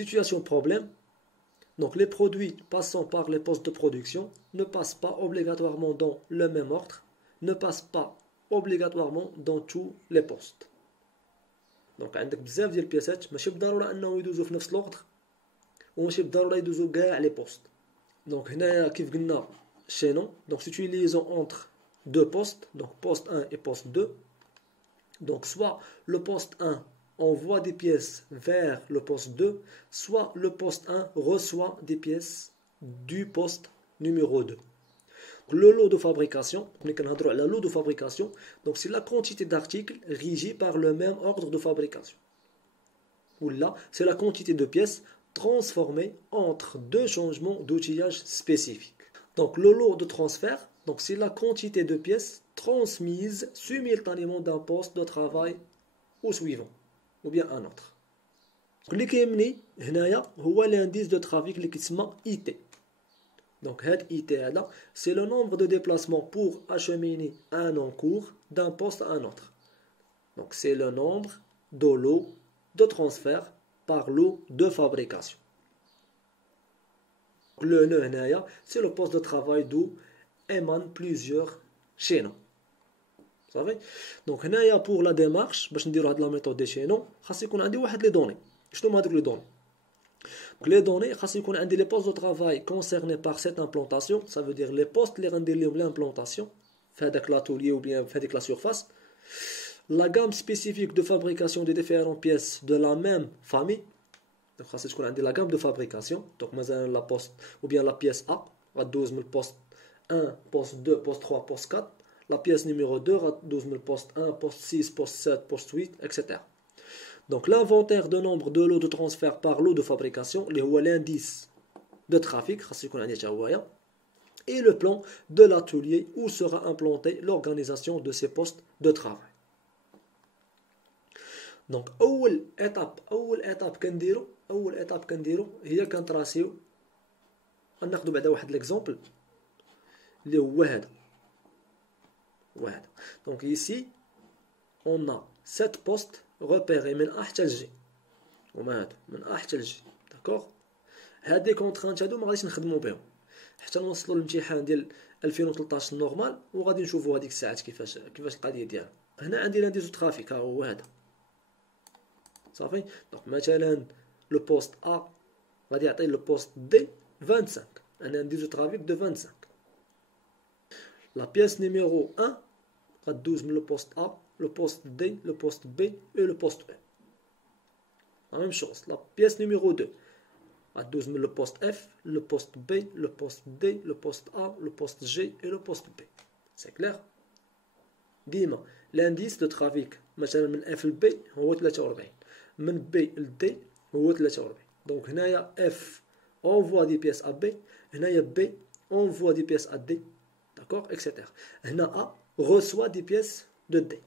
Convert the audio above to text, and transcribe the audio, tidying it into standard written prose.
Situation problème. Donc les produits passant par les postes de production ne passent pas obligatoirement dans le même ordre, ne passent pas obligatoirement dans tous les postes. Donc عندك بزاف ديال البياسات ماشي بالضروره انه يدوزوا في نفس الوقت وماشي بالضروره يدوزوا كاع لي بوست. Donc هنايا كيف قلنا chaînon, donc c'est une liaison entre deux postes, donc poste 1 et poste 2. Donc soit le poste 1 envoie des pièces vers le poste 2, soit le poste 1 reçoit des pièces du poste numéro 2. Le lot de fabrication, le lot de fabrication, donc c'est la quantité d'articles régie par le même ordre de fabrication. Ou là, c'est la quantité de pièces transformées entre deux changements d'outillage spécifiques. Donc le lot de transfert, donc c'est la quantité de pièces transmises simultanément d'un poste de travail au suivant, ou bien un autre. اللي كيهمني هنايا هو l'indice de trafic اللي كيتسمى IT. Donc IT هذا c'est le nombre de déplacements pour acheminer un encours d'un poste à un autre. Donc c'est le nombre de lots de transfert par lot de fabrication. Le nœud هنايا c'est le poste de travail d'où émanent plusieurs chaînons. Vous savez? Donc هنايا pour la démarche باش نديرو هاد لا ميثود دي شينون خاص يكون عندي واحد لي دوني. شنو هما هادوك لي دوني؟ Les données, خاص يكون عندي les postes de travail concernés par cette implantation, ça veut dire les postes اللي غندير لهم l'implantation في هذاك l'atelier ou bien في هذيك la surface. La gamme spécifique de fabrication des différentes pièces de la même famille. Donc خاص تكون عندي la gamme de fabrication. Donc مثلا la poste ou bien la pièce A غدوز من البوست 1, poste 2, poste 3, poste 4. La pièce numéro 2 غدوز من البوست 1, poste 6, poste 7, poste 8, etc. Donc l'inventaire de nombre de lots de transfert par lot de fabrication, l'indice de trafic, et le plan de l'atelier où sera implantée l'organisation de ces postes de travail. Donc أول étape كنديرو هي كنتراسيو غناخدو بعدا واحد l'exemple اللي هو هذا. Donc ici on a 7 postes repérés من A حتى ل G. هما هادو من A حتى ل G. داكوغ. هاد لي كونترانت هادو ما غاديش نخدمو بهم حتى نوصلوا للامتحان ديال 2013 نورمال وغادي نشوفوا هذيك الساعات كيفاش القضيه ديالها. هنا عندي لانديز دو ترافيك ها هو هذا. صافي. دونك مثلا لو بوست A غادي يعطي لو بوست D 25. انا لانديز دو ترافيك دو 25. لا بيس نيميرو 1 غدوز من لو بوست A, le poste D, le poste B et le poste E. La même chose, la pièce numéro 2. À 12 le poste F, le poste B, le poste D, le poste A, le poste G et le poste B. C'est clair? ديما l'indice de trafic مثلا من F ل B هو 43. من B ل D هو 43. Donc هنايا F envoie des pièces à B, هنايا B envoie des pièces à D. D'accord? Etc. هنا A reçoit des pièces de D.